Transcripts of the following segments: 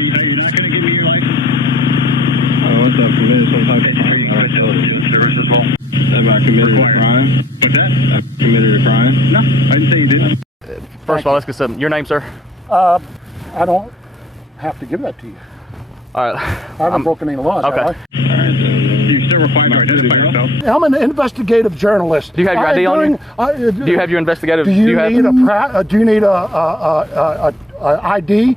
you're not going to give me your license? What's up? Committed some type of crime. Are you going to service as well? Have I committed a crime? What's that? I committed a crime? No, I didn't say you did. First of all, let's get some. Your name, sir? I don't have to give that to you. All right. I haven't broken any laws, okay. have I? You're still required to identify yourself. I'm an investigative journalist. Do you have your ID on you? Do you have your investigative? Do you need a ID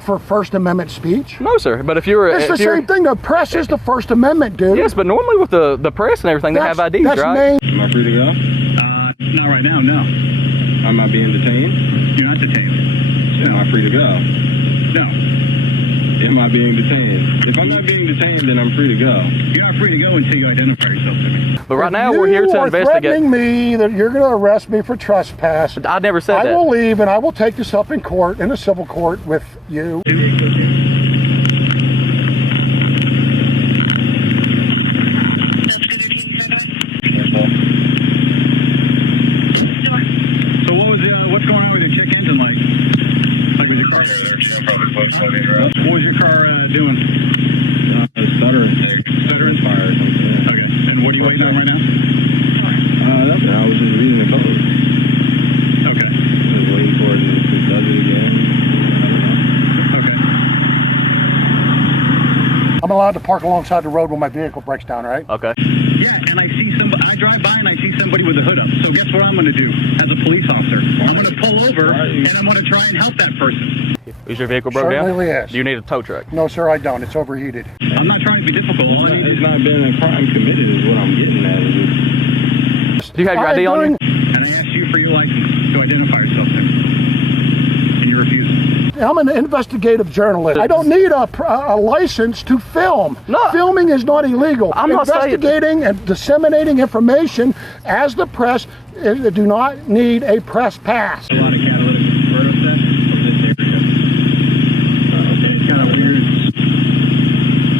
for First Amendment speech? No, sir. But if you're, it's the same thing. The press is the First Amendment, dude. Yes, but normally with the press and everything, they have IDs, right? Am I free to go? Not right now. No. Am I being detained? You're not detained. Am I free to go? No. Am I being detained? If I'm not being detained, then I'm free to go. You're not free to go until you identify yourself to me. But right now, we're here to investigate. You are threatening me that you're going to arrest me for trespass. I never said that. I will leave and I will take this up in court, in a civil court with you. So what's going on with your check engine light? Like with your car? What was your car doing? Stuttering. Stuttering? Fire or something. Okay. And what are you waiting on right now? Nothing. I was just reading the code. Okay. Just waiting for it to does it again. I don't know. Okay. I'm allowed to park alongside the road when my vehicle breaks down, right? Okay. Yeah, and I see somebody. I drive by and I see somebody with a hood up. So guess what I'm going to do as a police officer? I'm going to pull over and I'm going to try and help that person. Is your vehicle broke down? Certainly is. Do you need a tow truck? No, sir, I don't. It's overheated. I'm not trying to be difficult. It's not been a crime committed is what I'm getting at. Do you have your ID on you? And I asked you for your license to identify yourself then. And you refused. I'm an investigative journalist. I don't need a license to film. No. Filming is not illegal. I'm not saying investigating and disseminating information as the press do not need a press pass. A lot of catalytic converter set from this area. It's kind of weird.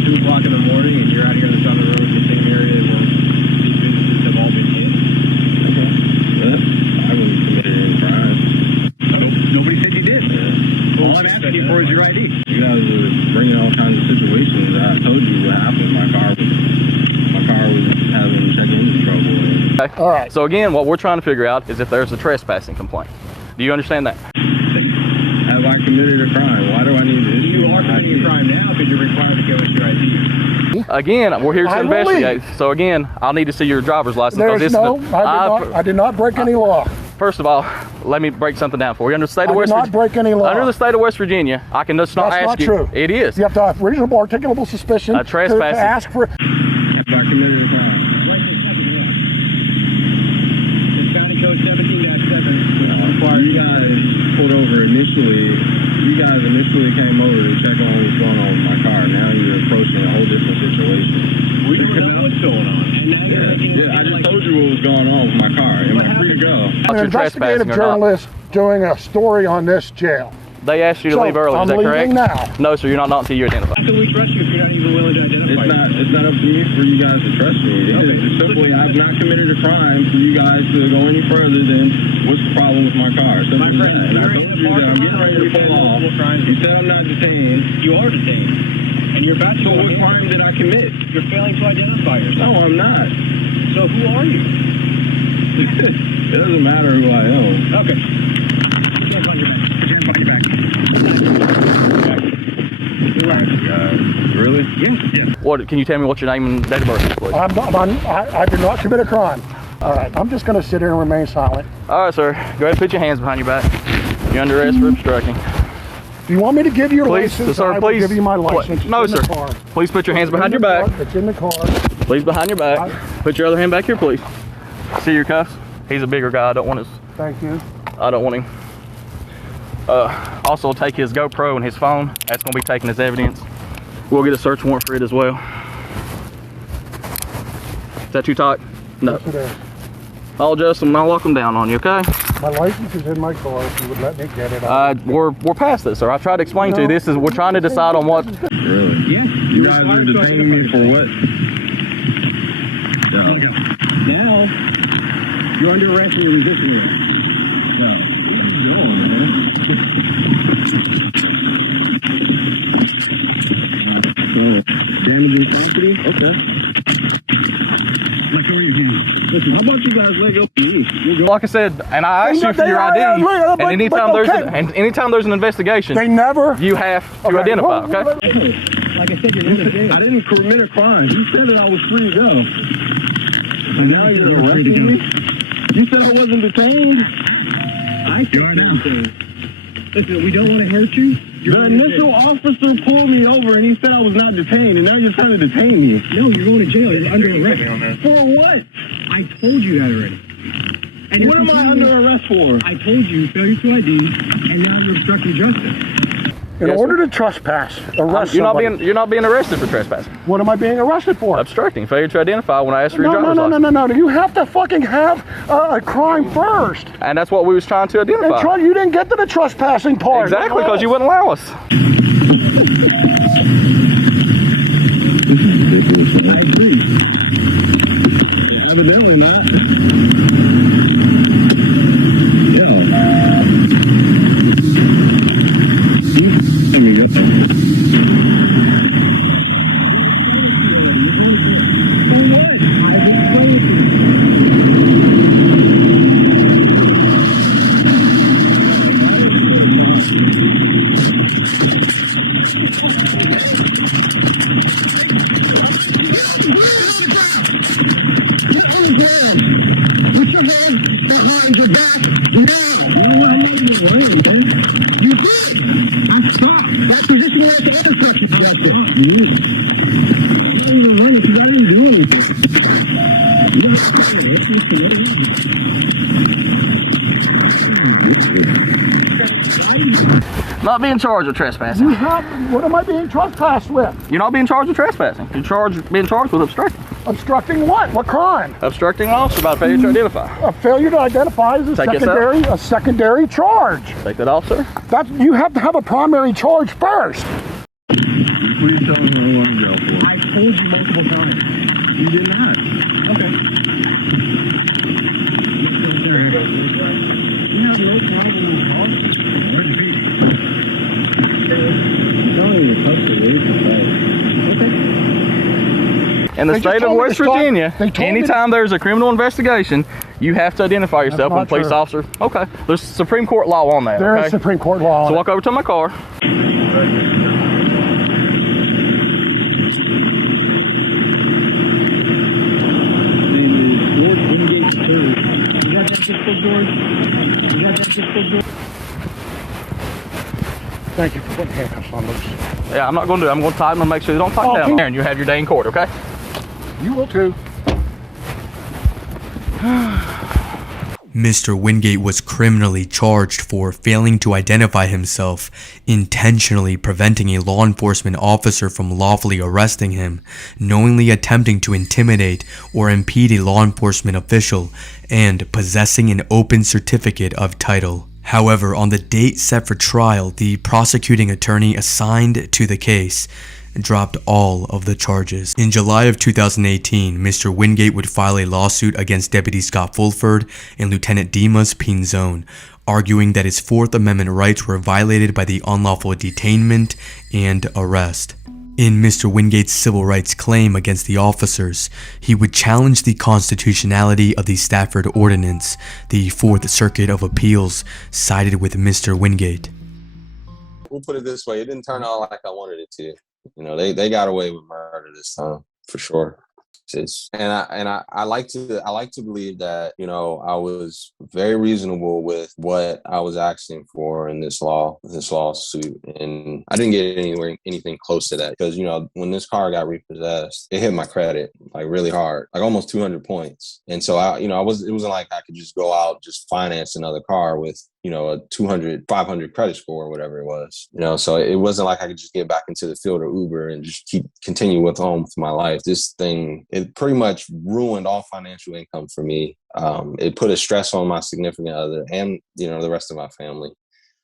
2 o'clock in the morning and you're out here on the side of the road in the same area where these businesses have all been hit. Okay. I haven't committed any crime. Nope. Nobody said you did. All I'm asking you for is your ID. You guys are bringing all kinds of situations. I told you what happened. My car was having check engine trouble. Okay. All right. So again, what we're trying to figure out is if there's a trespassing complaint. Do you understand that? Have I committed a crime? Why do I need to issue? You are committing a crime now because you're required to go with your ID. Again, we're here to investigate. So again, I'll need to see your driver's license. I did not break any law. First of all, let me break something down for you. Under the state of West Virginia, break any law. Under the state of West Virginia, I can just not ask you. That's not true. It is. You have to have reasonable, articulable suspicion A trespassing. to ask for. Have I committed a crime? It's County Code 17-7, which requires You guys pulled over initially. You guys initially came over to check on what's going on with my car. Now you're approaching a whole different situation. we don't know what's going on. And now you're making it I just like told you what was going on with my car. Am I free to go? An investigative journalist doing a story on this jail. They asked you to leave early, is that correct? I'm leaving now. No, sir, you're not until you identify. How can we trust you if you're not even willing to identify? It's not up to me for you guys to trust me. It's simply I've not committed a crime for you guys to go any further than what's the problem with my car. My friend, and I told you that I'm getting ready to pull off. You said I'm not detained. You are detained. And you're about to So go what ahead. crime did I commit? You're failing to identify yourself. No, I'm not. So who are you? It doesn't matter who I am. Okay. Put your hands on your back. Put your hands on your back. Really? Yeah. What? Can you tell me what your name and date of birth is, please? I did not commit a crime. All right, I'm just going to sit here and remain silent. All right, sir. Go ahead and put your hands behind your back. You're under arrest for obstructing. Do you want me to give you your Please, license? sir, I will please. give you my license. No, It's in sir. the car. Please put your hands behind your back. It's in the car. Please behind your back. Put your other hand back here, please. See your cuffs? He's a bigger guy. I don't want his. Thank you. I don't want him. Also take his GoPro and his phone. That's going to be taken as evidence. We'll get a search warrant for it as well. Is that too tight? No. Yes, it is. I'll adjust them and I'll lock them down on you, okay? My license is in my car. If you would let me get it. We're past this, sir. I tried to explain to you. This is we're trying to decide on what. Really? Yeah. You guys are detaining me for what? Now, you're under arrest and you're resisting arrest. No. What are you doing, man? damaging property? Okay. Let go of your hands. Listen, How about you guys let go of me? Like I said, and I asked you for your ID, and anytime there's an investigation, They never. you have to identify, okay? like I said, you're going to jail. I didn't commit a crime. You said that I was free to go. And now you're arresting me? You said I wasn't detained? I think you are now. Listen, we don't want to hurt you. The initial officer pulled me over and he said I was not detained, and now you're trying to detain me. No, you're going to jail. You're under arrest. For what? I told you that already. And What am I under arrest for? I told you failure to ID, and now you're obstructing justice. In order to trespass, arrest somebody. You're not being arrested for trespassing. What am I being arrested for? Obstructing, failure to identify when I asked for your driver's license. No. You have to fucking have a crime first. And that's what we was trying to identify. You didn't get to the trespassing part. Exactly, because you wouldn't allow us. I agree. Evidently not. Yeah. Let me get there. For what? I've explained to you. Put your hand behind your back now. You know what? I need you to run, man. You did. I stopped. That position was the intersection. That's it. You didn't even run it because I didn't do anything. You know what Not being charged with trespassing. What am I being trespassed with? You're not being charged with trespassing. You're being charged with obstructing. Obstructing what? What crime? Obstructing an officer by failure to identify. A failure to identify is a secondary charge. Take that off, sir. You have to have a primary charge first. What are you telling me I want to go for? I told you multiple times. You did not. Okay. You have no problem with talking. Where's the beat? Don't even touch the roof. Okay. In the They just state of told me to West stop. Virginia, They told me anytime there's a criminal investigation, you have to identify yourself when a not police true. officer. Okay. There's Supreme Court law on that. There okay? is Supreme Court law on So it. walk over to my car. Thank you for putting handcuffs on those. Yeah, I'm not going to do it. I'm going to tie them and make sure they don't fight down there. And you have your day in court, okay? You will too. Mr. Wingate was criminally charged for failing to identify himself, intentionally preventing a law enforcement officer from lawfully arresting him, knowingly attempting to intimidate or impede a law enforcement official, and possessing an open certificate of title. However, on the date set for trial, the prosecuting attorney assigned to the case dropped all of the charges. In July of 2018, Mr. Wingate would file a lawsuit against Deputy Scott Fulford and Lieutenant Dimas Pinzone, arguing that his Fourth Amendment rights were violated by the unlawful detainment and arrest. In Mr. Wingate's civil rights claim against the officers, he would challenge the constitutionality of the Stafford Ordinance. The Fourth Circuit of Appeals sided with Mr. Wingate. We'll put it this way: it didn't turn out like I wanted it to. You know, they got away with murder this time for sure. I like to believe that, you know, I was very reasonable with what I was asking for in this lawsuit, and I didn't get anything close to that because, you know, when this car got repossessed, it hit my credit like really hard, like almost 200 points, and so it wasn't like I could just go out just finance another car with, you know, a 500 credit score or whatever it was, you know, so it wasn't like I could just get back into the field or Uber and just continue with my life. This thing, it pretty much ruined all financial income for me. It put a stress on my significant other and, you know, the rest of my family.